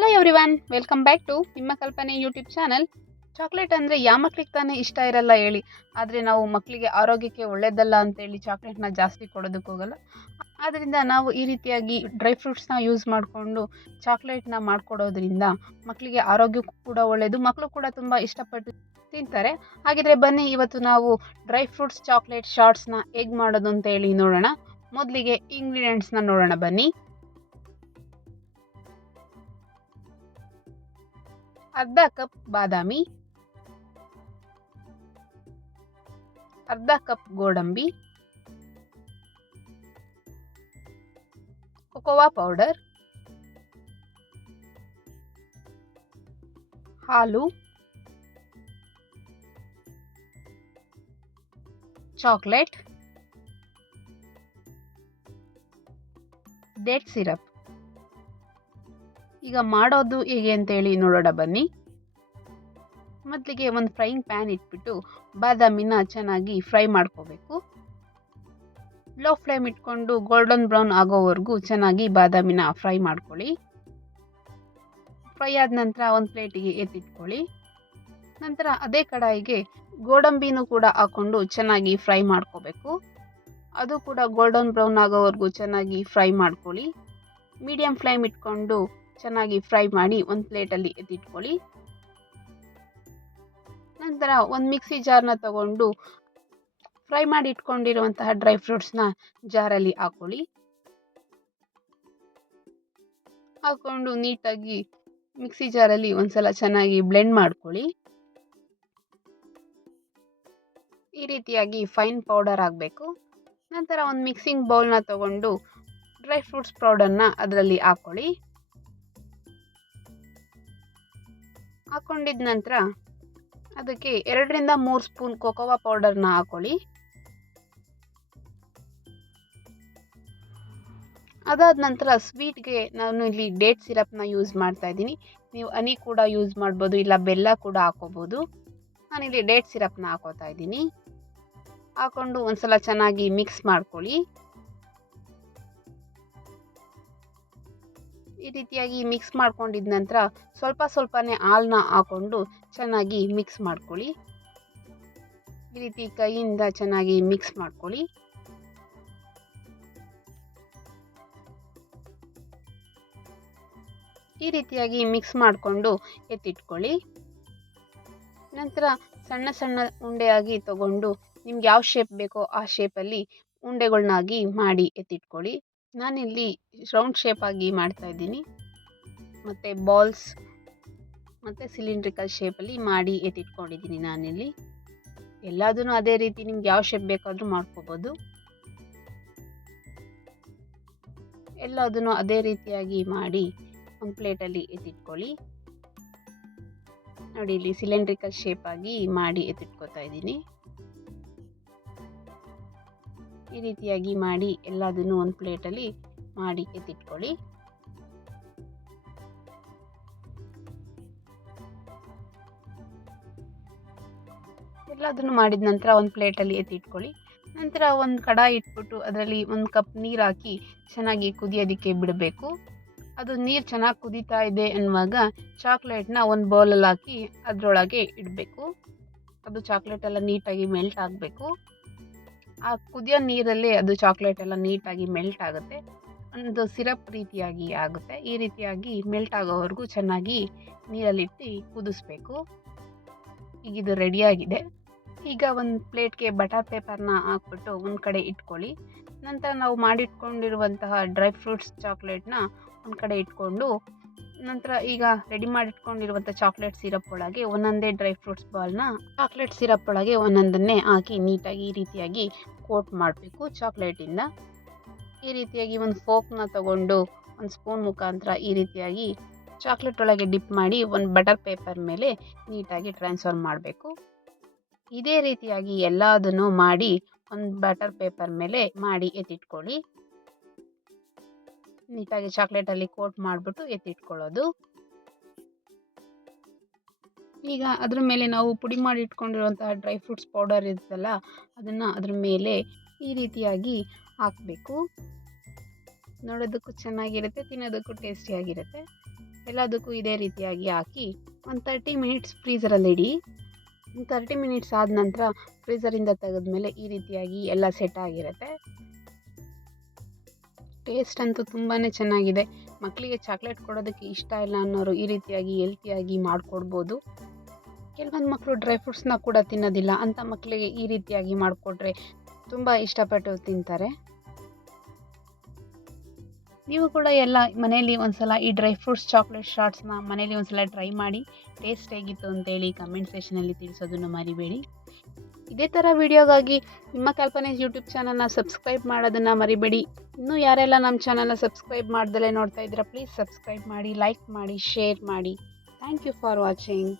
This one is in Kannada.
Hello everyone, welcome back to ನಿಮ್ಮ ಕಲ್ಪನೆ ಯೂಟ್ಯೂಬ್ ಚಾನಲ್. ಚಾಕ್ಲೇಟ್ ಅಂದರೆ ಯಾವ ಮಕ್ಳಿಗೆ ತಾನೇ ಇಷ್ಟ ಇರಲ್ಲ ಹೇಳಿ. ಆದರೆ ನಾವು ಮಕ್ಕಳಿಗೆ ಆರೋಗ್ಯಕ್ಕೆ ಒಳ್ಳೇದಲ್ಲ ಅಂತೇಳಿ ಚಾಕ್ಲೇಟ್ನ ಜಾಸ್ತಿ ಕೊಡೋದಕ್ಕೆ ಹೋಗಲ್ಲ. ಆದ್ದರಿಂದ ನಾವು ಈ ರೀತಿಯಾಗಿ ಡ್ರೈ ಫ್ರೂಟ್ಸ್ನ ಯೂಸ್ ಮಾಡಿಕೊಂಡು ಚಾಕ್ಲೇಟ್ನ ಮಾಡಿಕೊಡೋದ್ರಿಂದ ಮಕ್ಕಳಿಗೆ ಆರೋಗ್ಯಕ್ಕೂ ಕೂಡ ಒಳ್ಳೆಯದು, ಮಕ್ಕಳು ಕೂಡ ತುಂಬ ಇಷ್ಟಪಟ್ಟು ತಿಂತಾರೆ. ಹಾಗಿದ್ರೆ ಬನ್ನಿ ಇವತ್ತು ನಾವು ಡ್ರೈ ಫ್ರೂಟ್ಸ್ ಚಾಕ್ಲೇಟ್ ಶಾರ್ಟ್ಸ್ನ ಹೇಗೆ ಮಾಡೋದು ಅಂತ ಹೇಳಿ ನೋಡೋಣ. ಮೊದಲಿಗೆ ಇಂಗ್ರೀಡಿಯೆಂಟ್ಸ್ನ ನೋಡೋಣ ಬನ್ನಿ. ಅರ್ಧ ಕಪ್ ಬಾದಾಮಿ, ಅರ್ಧ ಕಪ್ ಗೋಡಂಬಿ, ಕೊಕೊವಾ ಪೌಡರ್, ಹಾಲು, ಚಾಕ್ಲೇಟ್, ಡೇಟ್ ಸಿರಪ್. ಈಗ ಮಾಡೋದು ಹೇಗೆ ಅಂತೇಳಿ ನೋಡೋಣ ಬನ್ನಿ. ಮೊದಲಿಗೆ ಒಂದು ಫ್ರೈಯಿಂಗ್ ಪ್ಯಾನ್ ಇಟ್ಬಿಟ್ಟು ಬಾದಾಮಿನ ಚೆನ್ನಾಗಿ ಫ್ರೈ ಮಾಡ್ಕೋಬೇಕು. ಲೋ ಫ್ಲೇಮ್ ಇಟ್ಕೊಂಡು ಗೋಲ್ಡನ್ ಬ್ರೌನ್ ಆಗೋವರೆಗೂ ಚೆನ್ನಾಗಿ ಬಾದಾಮಿನ ಫ್ರೈ ಮಾಡ್ಕೊಳ್ಳಿ. ಫ್ರೈ ಆದ ನಂತರ ಒಂದು ಪ್ಲೇಟಿಗೆ ಎತ್ತಿಟ್ಕೊಳ್ಳಿ. ನಂತರ ಅದೇ ಕಡಾಯಿಗೆ ಗೋಡಂಬಿನೂ ಕೂಡ ಹಾಕ್ಕೊಂಡು ಚೆನ್ನಾಗಿ ಫ್ರೈ ಮಾಡ್ಕೋಬೇಕು. ಅದು ಕೂಡ ಗೋಲ್ಡನ್ ಬ್ರೌನ್ ಆಗೋವರೆಗೂ ಚೆನ್ನಾಗಿ ಫ್ರೈ ಮಾಡ್ಕೊಳ್ಳಿ. ಮೀಡಿಯಂ ಫ್ಲೇಮ್ ಇಟ್ಕೊಂಡು ಚೆನ್ನಾಗಿ ಫ್ರೈ ಮಾಡಿ ಒಂದು ಪ್ಲೇಟಲ್ಲಿ ಎತ್ತಿಟ್ಕೊಳ್ಳಿ. ನಂತರ ಒಂದು ಮಿಕ್ಸಿ ಜಾರ್ನ ತಗೊಂಡು ಫ್ರೈ ಮಾಡಿ ಇಟ್ಕೊಂಡಿರುವಂತಹ ಡ್ರೈ ಫ್ರೂಟ್ಸ್ನ ಜಾರಲ್ಲಿ ಹಾಕೊಳ್ಳಿ. ಹಾಕೊಂಡು ನೀಟಾಗಿ ಮಿಕ್ಸಿ ಜಾರಲ್ಲಿ ಒಂದ್ಸಲ ಚೆನ್ನಾಗಿ ಬ್ಲೆಂಡ್ ಮಾಡ್ಕೊಳ್ಳಿ. ಈ ರೀತಿಯಾಗಿ ಫೈನ್ ಪೌಡರ್ ಆಗಬೇಕು. ನಂತರ ಒಂದು ಮಿಕ್ಸಿಂಗ್ ಬೌಲ್ನ ತಗೊಂಡು ಡ್ರೈ ಫ್ರೂಟ್ಸ್ ಪೌಡರ್ನ ಅದರಲ್ಲಿ ಹಾಕೊಳ್ಳಿ. ಹಾಕೊಂಡಿದ ನಂತರ ಅದಕ್ಕೆ 2ರಿಂದ 3 ಸ್ಪೂನ್ ಕೊಕೊವಾ ಪೌಡರ್ನ ಹಾಕೊಳ್ಳಿ. ಅದಾದ ನಂತರ ಸ್ವೀಟ್ಗೆ ನಾನು ಇಲ್ಲಿ ಡೇಟ್ ಸಿರಪ್ನ ಯೂಸ್ ಮಾಡ್ತಾ ಇದ್ದೀನಿ. ನೀವು ಹನಿ ಕೂಡ ಯೂಸ್ ಮಾಡ್ಬೋದು, ಇಲ್ಲ ಬೆಲ್ಲ ಕೂಡ ಹಾಕೋಬೋದು. ನಾನಿಲ್ಲಿ ಡೇಟ್ ಸಿರಪ್ನ ಹಾಕೋತಾ ಇದ್ದೀನಿ. ಹಾಕೊಂಡು ಒಂದ್ಸಲ ಚೆನ್ನಾಗಿ ಮಿಕ್ಸ್ ಮಾಡ್ಕೊಳ್ಳಿ. ಈ ರೀತಿಯಾಗಿ ಮಿಕ್ಸ್ ಮಾಡ್ಕೊಂಡಿದ ನಂತರ ಸ್ವಲ್ಪನೇ ಹಾಲನ್ನ ಹಾಕೊಂಡು ಚೆನ್ನಾಗಿ ಮಿಕ್ಸ್ ಮಾಡ್ಕೊಳ್ಳಿ. ಈ ರೀತಿ ಕೈಯಿಂದ ಚೆನ್ನಾಗಿ ಮಿಕ್ಸ್ ಮಾಡ್ಕೊಳ್ಳಿ. ಈ ರೀತಿಯಾಗಿ ಮಿಕ್ಸ್ ಮಾಡಿಕೊಂಡು ಎತ್ತಿಟ್ಕೊಳ್ಳಿ. ನಂತರ ಸಣ್ಣ ಉಂಡೆಯಾಗಿ ತಗೊಂಡು ನಿಮ್ಗೆ ಯಾವ ಶೇಪ್ ಬೇಕೋ ಆ ಶೇಪಲ್ಲಿ ಉಂಡೆಗಳನ್ನಾಗಿ ಮಾಡಿ ಎತ್ತಿಟ್ಕೊಳ್ಳಿ. ನಾನಿಲ್ಲಿ ರೌಂಡ್ ಶೇಪ್ ಆಗಿ ಮಾಡ್ತಾ ಇದ್ದೀನಿ, ಮತ್ತು ಬಾಲ್ಸ್ ಮತ್ತು ಸಿಲಿಂಡ್ರಿಕಲ್ ಶೇಪಲ್ಲಿ ಮಾಡಿ ಎತ್ತಿಟ್ಕೊಂಡಿದ್ದೀನಿ. ನಾನಿಲ್ಲಿ ಎಲ್ಲದೂ ಅದೇ ರೀತಿ ನಿಮ್ಗೆ ಯಾವ ಶೇಪ್ ಬೇಕಾದರೂ ಮಾಡ್ಕೋಬೋದು. ಎಲ್ಲದನ್ನು ಅದೇ ರೀತಿಯಾಗಿ ಮಾಡಿ ಒಂದು ಪ್ಲೇಟಲ್ಲಿ ಎತ್ತಿಟ್ಕೊಳ್ಳಿ. ನೋಡಿ, ಇಲ್ಲಿ ಸಿಲಿಂಡ್ರಿಕಲ್ ಶೇಪ್ ಆಗಿ ಮಾಡಿ ಎತ್ತಿಟ್ಕೋತಾ ಇದ್ದೀನಿ. ಈ ರೀತಿಯಾಗಿ ಮಾಡಿ ಎಲ್ಲದನ್ನು ಒಂದು ಪ್ಲೇಟಲ್ಲಿ ಮಾಡಿ ಎತ್ತಿಟ್ಕೊಳ್ಳಿ. ಎಲ್ಲದನ್ನು ಮಾಡಿದ ನಂತರ ಒಂದು ಪ್ಲೇಟಲ್ಲಿ ಎತ್ತಿಟ್ಕೊಳ್ಳಿ. ನಂತರ ಒಂದು ಕಡಾಯಿ ಇಟ್ಬಿಟ್ಟು ಅದರಲ್ಲಿ 1 ಕಪ್ ನೀರು ಹಾಕಿ ಚೆನ್ನಾಗಿ ಕುದಿಯೋದಕ್ಕೆ ಬಿಡಬೇಕು. ಅದು ನೀರು ಚೆನ್ನಾಗಿ ಕುದೀತಾ ಇದೆ ಅನ್ನುವಾಗ ಚಾಕ್ಲೇಟ್ನ ಒಂದು ಬೌಲಲ್ಲಿ ಹಾಕಿ ಅದರೊಳಗೆ ಇಡಬೇಕು. ಅದು ಚಾಕ್ಲೇಟ್ ಎಲ್ಲ ನೀಟಾಗಿ ಮೆಲ್ಟ್ ಆಗಬೇಕು. ಆ ಕುದಿಯೋ ನೀರಲ್ಲೇ ಅದು ಚಾಕ್ಲೇಟ್ ಎಲ್ಲ ನೀಟಾಗಿ ಮೆಲ್ಟ್ ಆಗುತ್ತೆ, ಒಂದು ಸಿರಪ್ ರೀತಿಯಾಗಿ ಆಗುತ್ತೆ. ಈ ರೀತಿಯಾಗಿ ಮೆಲ್ಟ್ ಆಗೋವರೆಗೂ ಚೆನ್ನಾಗಿ ನೀರಲ್ಲಿಟ್ಟು ಕುದಿಸ್ಬೇಕು. ಈಗ ಇದು ರೆಡಿಯಾಗಿದೆ. ಈಗ ಒಂದು ಪ್ಲೇಟ್ಗೆ ಬಟರ್ ಪೇಪರ್ನ ಹಾಕ್ಬಿಟ್ಟು ಒಂದು ಕಡೆ ಇಟ್ಕೊಳ್ಳಿ. ನಂತರ ನಾವು ಮಾಡಿಟ್ಕೊಂಡಿರುವಂತಹ ಡ್ರೈ ಫ್ರೂಟ್ಸ್ ಚಾಕ್ಲೇಟ್ನ ಒಂದು ಕಡೆ ಇಟ್ಕೊಂಡು, ನಂತರ ಈಗ ರೆಡಿ ಮಾಡಿಟ್ಕೊಂಡಿರುವಂಥ ಚಾಕ್ಲೇಟ್ ಸಿರಪ್ ಒಳಗೆ ಒಂದೊಂದೇ ಡ್ರೈ ಫ್ರೂಟ್ಸ್ ಬಾಲ್ನ ಚಾಕ್ಲೇಟ್ ಸಿರಪ್ ಒಳಗೆ ಒಂದೊಂದನ್ನೇ ಹಾಕಿ ನೀಟಾಗಿ ಈ ರೀತಿಯಾಗಿ ಕೋಟ್ ಮಾಡಬೇಕು ಚಾಕ್ಲೇಟಿಂದ. ಈ ರೀತಿಯಾಗಿ ಒಂದು ಫೋಕ್ನ ತಗೊಂಡು ಒಂದು ಸ್ಪೂನ್ ಮುಖಾಂತರ ಈ ರೀತಿಯಾಗಿ ಚಾಕ್ಲೇಟ್ ಒಳಗೆ ಡಿಪ್ ಮಾಡಿ ಒಂದು ಬಟರ್ ಪೇಪರ್ ಮೇಲೆ ನೀಟಾಗಿ ಟ್ರಾನ್ಸ್ಫರ್ ಮಾಡಬೇಕು. ಇದೇ ರೀತಿಯಾಗಿ ಎಲ್ಲದನ್ನು ಮಾಡಿ ಒಂದು ಬಟರ್ ಪೇಪರ್ ಮೇಲೆ ಮಾಡಿ ಎತ್ತಿಟ್ಕೊಳ್ಳಿ. ನೀಟಾಗಿ ಚಾಕ್ಲೇಟಲ್ಲಿ ಕೋಟ್ ಮಾಡಿಬಿಟ್ಟು ಎತ್ತಿಟ್ಕೊಳ್ಳೋದು. ಈಗ ಅದ್ರ ಮೇಲೆ ನಾವು ಪುಡಿ ಮಾಡಿ ಇಟ್ಕೊಂಡಿರುವಂತಹ ಡ್ರೈ ಫ್ರೂಟ್ಸ್ ಪೌಡರ್ ಇರುತ್ತಲ್ಲ, ಅದನ್ನು ಅದ್ರ ಮೇಲೆ ಈ ರೀತಿಯಾಗಿ ಹಾಕಬೇಕು. ನೋಡೋದಕ್ಕೂ ಚೆನ್ನಾಗಿರುತ್ತೆ, ತಿನ್ನೋದಕ್ಕೂ ಟೇಸ್ಟಿಯಾಗಿರುತ್ತೆ. ಎಲ್ಲದಕ್ಕೂ ಇದೇ ರೀತಿಯಾಗಿ ಹಾಕಿ ಒಂದು 30 ಮಿನಿಟ್ಸ್ ಫ್ರೀಝರಲ್ಲಿ ಇಡಿ. 30 ಮಿನಿಟ್ಸ್ ಆದ ನಂತರ ಫ್ರೀಝರಿಂದ ತೆಗೆದ್ಮೇಲೆ ಈ ರೀತಿಯಾಗಿ ಎಲ್ಲ ಸೆಟ್ ಆಗಿರುತ್ತೆ. ಟೇಸ್ಟ್ ಅಂತೂ ತುಂಬಾ ಚೆನ್ನಾಗಿದೆ. ಮಕ್ಕಳಿಗೆ ಚಾಕ್ಲೇಟ್ ಕೊಡೋದಕ್ಕೆ ಇಷ್ಟ ಇಲ್ಲ ಅನ್ನೋರು ಈ ರೀತಿಯಾಗಿ ಹೆಲ್ತಿಯಾಗಿ ಮಾಡಿಕೊಡ್ಬೋದು. ಕೆಲವೊಂದು ಮಕ್ಕಳು ಡ್ರೈ ಫ್ರೂಟ್ಸ್ನ ಕೂಡ ತಿನ್ನೋದಿಲ್ಲ, ಅಂಥ ಮಕ್ಕಳಿಗೆ ಈ ರೀತಿಯಾಗಿ ಮಾಡಿಕೊಟ್ರೆ ತುಂಬ ಇಷ್ಟಪಟ್ಟು ತಿಂತಾರೆ. ನೀವು ಕೂಡ ಎಲ್ಲ ಮನೆಯಲ್ಲಿ ಒಂದ್ಸಲ ಈ ಡ್ರೈ ಫ್ರೂಟ್ಸ್ ಚಾಕ್ಲೇಟ್ ಶಾರ್ಟ್ಸ್ನ ಮನೇಲಿ ಒಂದ್ಸಲ ಟ್ರೈ ಮಾಡಿ ಟೇಸ್ಟ್ ಹೇಗಿತ್ತು ಅಂತೇಳಿ ಕಮೆಂಟ್ ಸೆಕ್ಷನಲ್ಲಿ ತಿಳಿಸೋದನ್ನು ಮರಿಬೇಡಿ. ಇದೇ ಥರ ವಿಡಿಯೋಗಾಗಿ ನಿಮ್ಮ ಕಲ್ಪನೆ ಯೂಟ್ಯೂಬ್ ಚಾನಲ್ನ ಸಬ್ಸ್ಕ್ರೈಬ್ ಮಾಡೋದನ್ನು ಮರಿಬೇಡಿ. ಇನ್ನೂ ಯಾರೆಲ್ಲ ನಮ್ಮ ಚಾನಲ್ನ ಸಬ್ಸ್ಕ್ರೈಬ್ ಮಾಡ್ದಲೇ ನೋಡ್ತಾ ಇದ್ದೀರಾ, ಪ್ಲೀಸ್ ಸಬ್ಸ್ಕ್ರೈಬ್ ಮಾಡಿ, ಲೈಕ್ ಮಾಡಿ, ಶೇರ್ ಮಾಡಿ. Thank you for watching.